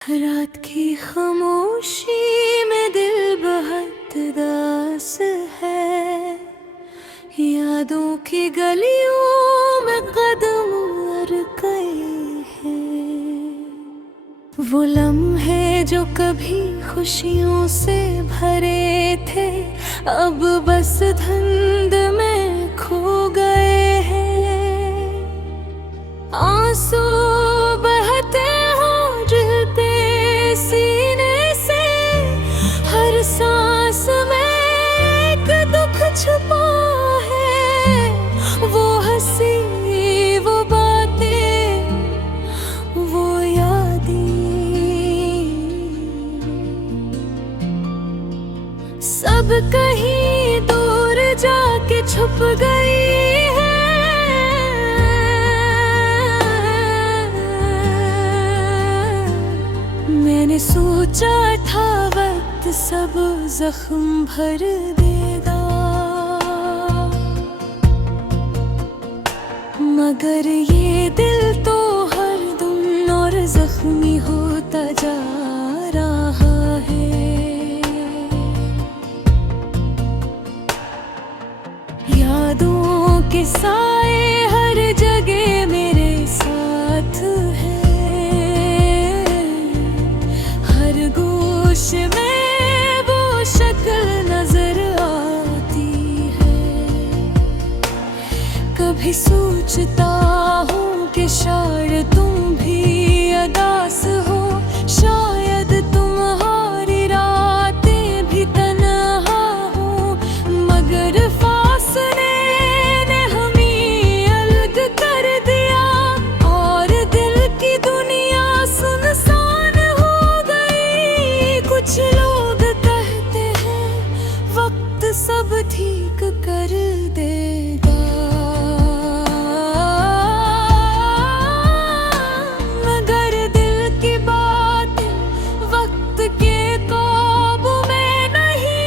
रात की खामोशी में दिल बहुत दास है। यादों की गलियों में कदम अड़के हैं। वो लम्हे जो कभी खुशियों से भरे थे, अब बस धुंध में खो गए हैं। आंसू बहते हों गिरते सीने से, हर सांस में एक दुख छुपा है। वो हंसी, वो बातें, वो यादें सब कहीं दूर जाके छुप गई है। मैंने सोचा था वक्त सब जख्म भर देगा, मगर ये दिल तो हर दम और जख्मी होता जा रहा है। यादों के साए हर जगह मेरे साथ है। हर गोश में वो शक्ल नजर आती है। कभी सोचता हूँ कि शायद तुम भी अदास हो, शायद तुम्हारी रातें भी तन्हा हो, मगर फासले ने हमें अलग कर दिया और दिल की दुनिया सुनसान हो गई। कुछ लोग कहते हैं वक्त सब ठीक कर देगा, मगर दिल की बात वक्त के काबू में नहीं।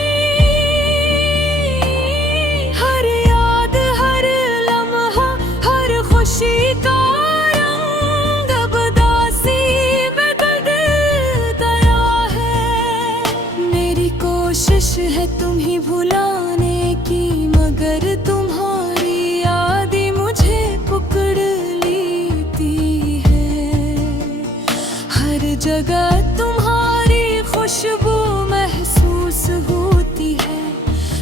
हर याद, हर लम्हा, हर खुशी का रंग अब उदासी में बदल गया है। मेरी कोशिश है तुम्हें भुलाने की, मगर तुम्हारी यादें मुझे पकड़ लेती है। हर जगह तुम्हारी खुशबू महसूस होती है।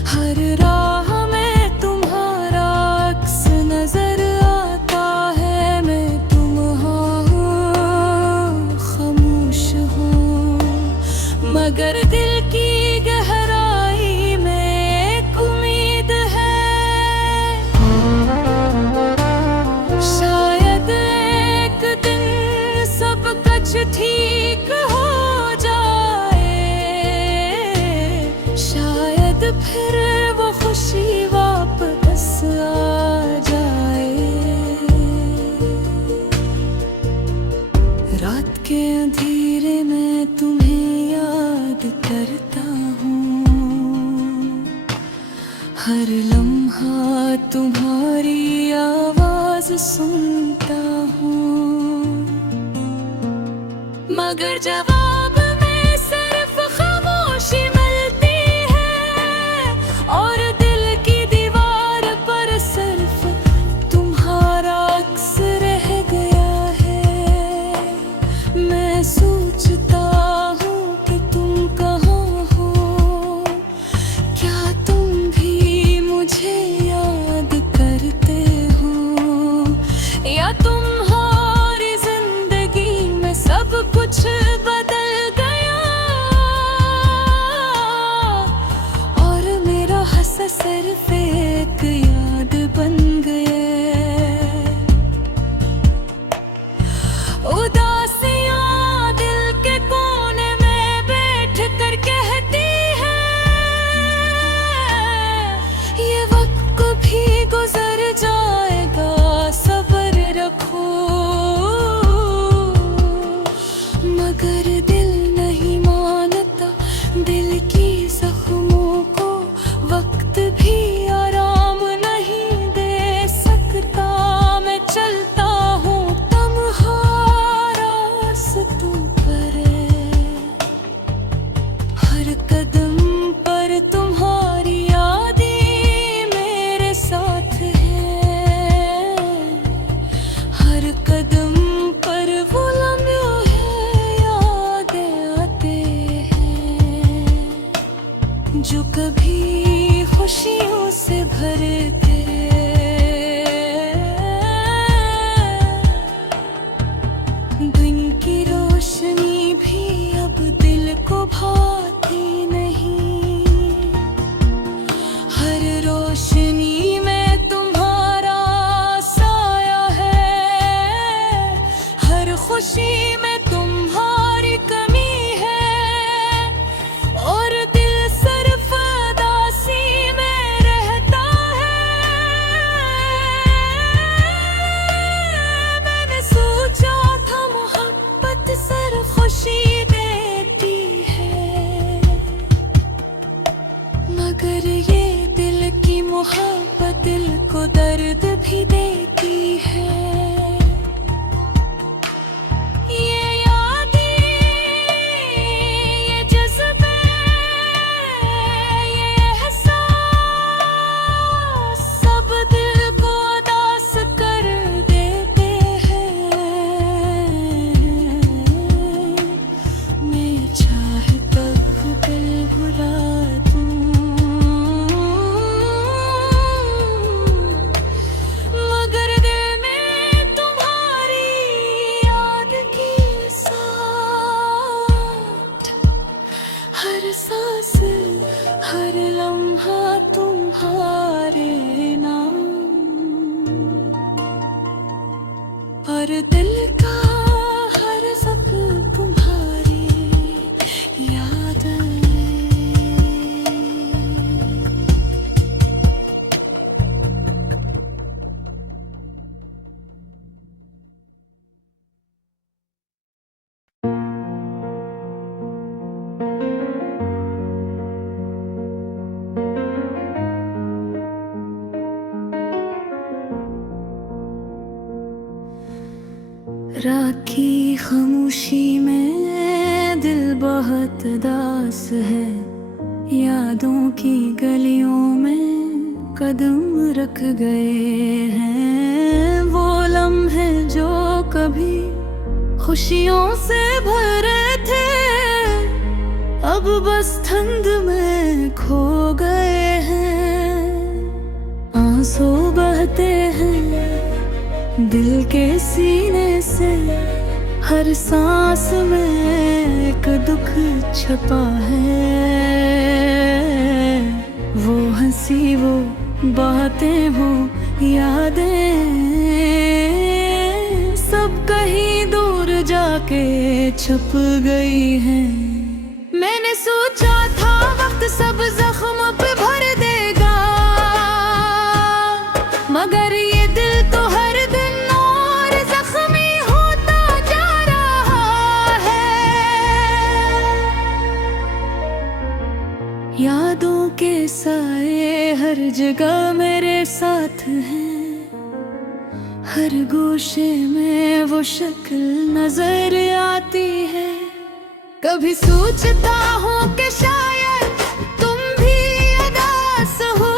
हर राह में तुम्हारा अक्स नजर आता है। मैं खामोश हूँ, मगर दिल की गहराई में एक उम्मीद है। शायद एक दिन सब कुछ ठीक हो जाए, शायद फिर वो खुशी वापस आ जाए। रात के अंधेरे में तुम्हें याद करता हूँ। हर लम्हा तुम्हारी आवाज सुनता हूँ, मगर जवाब में सिर्फ खामोशी मिलती है। और दिल की दीवार पर सिर्फ तुम्हारा अक्स रह गया है। मैं सोचता हूँ कि तुम कहाँ हो, क्या तुम भी मुझे याद करते हो, या तुम्हारी जिंदगी में सब कुछ बदल कभी खुशियों से भरे थे। दिन की रोशनी भी अब दिल को भाती नहीं। हर रोशनी में तुम्हारा साया है, हर खुशी में तुम्हारी कमी है, और दिल सिर्फ उदासी में रहता है। मैंने सोचा था मोहब्बत सिर्फ खुशी देती है, मगर ये दिल की मोहब्बत दिल को दर्द भी देती है। ये यादें, ये जज्बे, ये एहसास सब दिल को उदास कर देते हैं। मैं चाहता हूँ दिल भुला दूँ, मगर दिल में तुम्हारी याद की साथ, हर सांस हर लम्हा तुम्हारे नाम, और दिल का हर सब तुम्हारी याद है। राखी खामोशी में दिल बहुत दास है, यादों की गलियों में कदम रख गए हैं। वो लम्हे जो कभी खुशियों से भरे थे, अब बस ठंड में खो गए हैं। आंसू बहते हैं दिल के सीने से, हर सांस में एक दुख छपा है। वो हंसी, वो बातें, वो यादें सब कहीं दूर जाके छुप गई हैं। मैंने सोचा था वक्त सब जख्म पे भर देगा, मगर ये दिल तो हर दिन और जख्मी होता जा रहा है। यादों के साए हर जगह मेरे साथ हैं, हर गोशे में वो शक्ल नजर आती है। कभी सोचता हूँ कि शायद तुम भी उदास हो,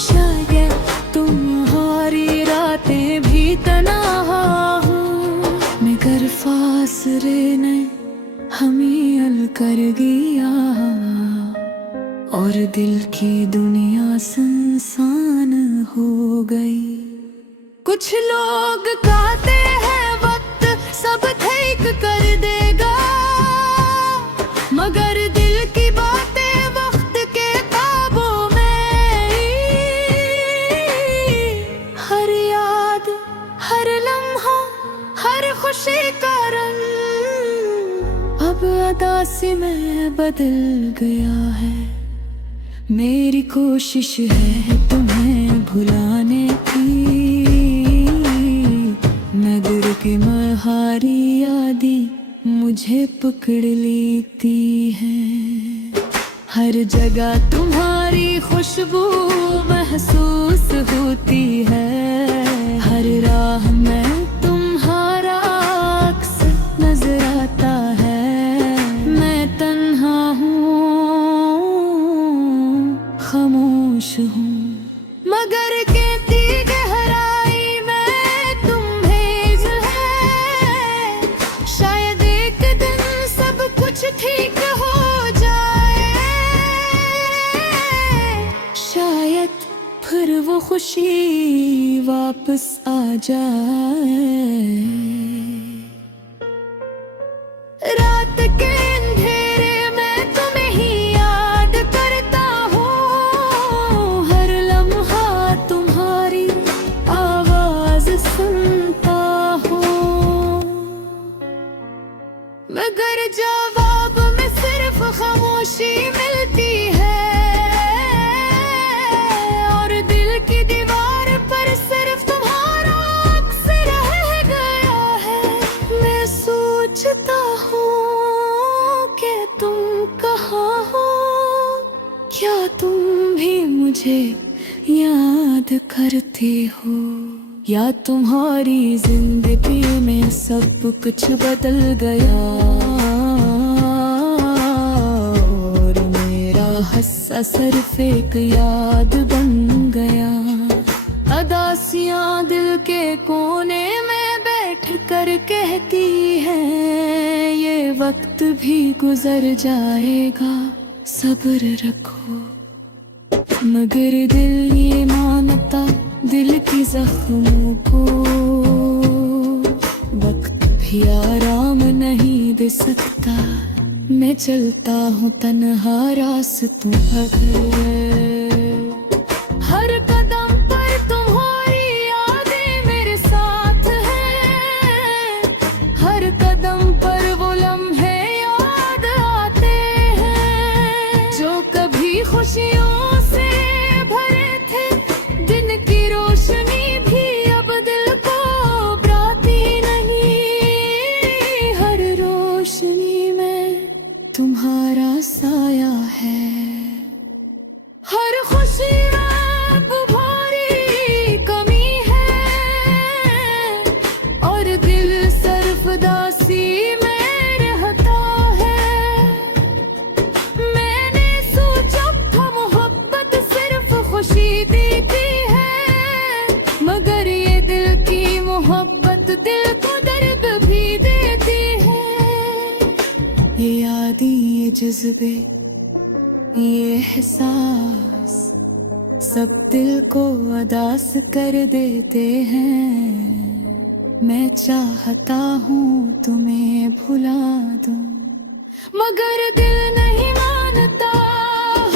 शायद तुम्हारी रातें भी तन्हा हो, मगर फासले ने हमें अल कर गया, और दिल की दुनिया सुनसान हो गई। कुछ लोग कहते हैं वक्त सब ठीक कर देगा, मगर दिल की बातें वक्त के ख्वाबों में हर याद, हर लम्हा, हर खुशी का रंग अब उदासी में बदल गया है। मेरी कोशिश है तुम्हें भुलाने की, नजर की महारी यादें मुझे पकड़ लेती है। हर जगह तुम्हारी खुशबू महसूस होती है, हर राह में तुम्हारा अक्स नजर आता है। मैं तन्हा हूँ, खामोश हूँ, मगर कहती गहराई में तुम्हें जो है, शायद एक दिन सब कुछ ठीक हो जाए। वो खुशी वापस आ जाए। रात के अंधेरे में तुम्हें ही याद करता हूँ, हर लम्हा तुम्हारी आवाज सुनता हूँ, मगर जवाब में सिर्फ खामोशी मिलती है, और दिल की दीवार पर सिर्फ तुम्हारा अक्स रह गया है। मैं सोचता हूँ कि तुम कहाँ हो, क्या तुम भी मुझे याद करते हो, या तुम्हारी जिंदगी में सब कुछ बदल गया और मेरा हंसा सिर्फ एक याद बन गया। अदासियां दिल के कोने में बैठ कर कहती हैं, ये वक्त भी गुजर जाएगा, सब्र रखो, मगर दिल ये मानता दिल की जख्मों को वक्त भी आराम नहीं दे सकता। मैं चलता हूँ तन्हा रास्तों पर, हर कदम पर तुम्हारी यादें मेरे साथ हैं, हर कदम पर वो लम्हे याद आते हैं जो कभी खुशियों से भरे थे। दिन की रोशनी भी अब दिल को बुराती नहीं, हर रोशनी में तुम्हारा साया है, हर खुशी अब भारी कमी है, और दिल सिर्फ दासी में रहता है। मैंने सोचा था मोहब्बत सिर्फ खुशी देती है, मगर ये दिल की मोहब्बत दिल को दर्द भी देती है। ये यादें, ये जज्बे, ये एहसास सब दिल को उदास कर देते हैं। मैं चाहता हूँ तुम्हें भुला दूं, मगर दिल नहीं मानता,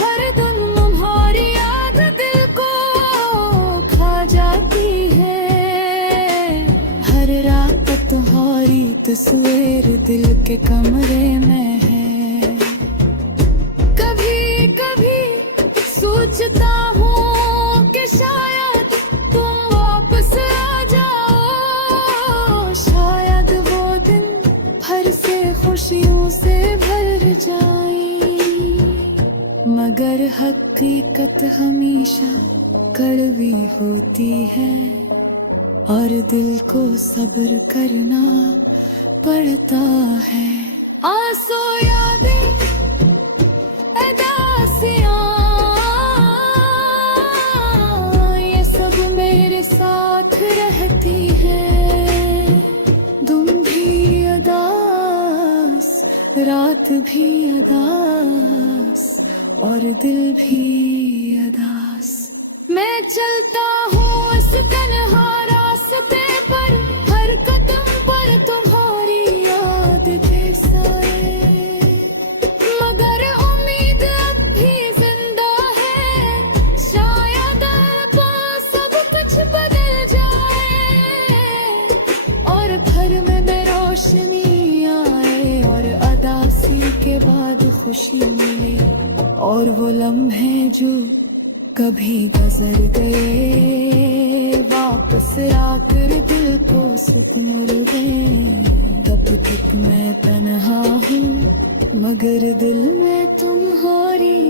हर दिन तुम्हारी याद दिल को खा जाती है। हर रात तुम्हारी तस्वीर दिल के कमरे में है। कभी कभी सोचता हूँ कि शायद तुम वापस आ जाओ, शायद वो दिन फिर से खुशियों से भर जाए, मगर हकीकत हमेशा कड़वी होती है, और दिल को सब्र करना पड़ता है। आंसू यादें, अदासियां, ये सब मेरे साथ रहती हैं। दिन भी अदास, रात भी अदास, और दिल भी अदास। मैं चलता हूँ इस तन्हा रास्ते पर, हर कदम पर तुम्हारी याद के साए, मगर उम्मीद अब भी जिंदा है, शायद अब सब कुछ बदल जाए, और घर में रोशनी आए, और अदासी के बाद खुशी मिले, और वो लम्हे जो कभी गुजर गए वापस आकर दिल को सुकून दे। तब तक मैं तन्हा हूँ, मगर दिल में तुम्हारी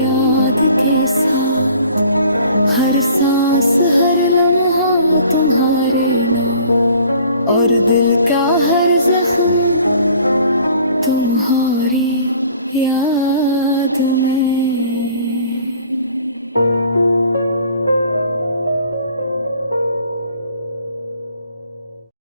याद के साथ, हर सांस हर लम्हा तुम्हारे नाम, और दिल का हर जख्म तुम्हारी याद में।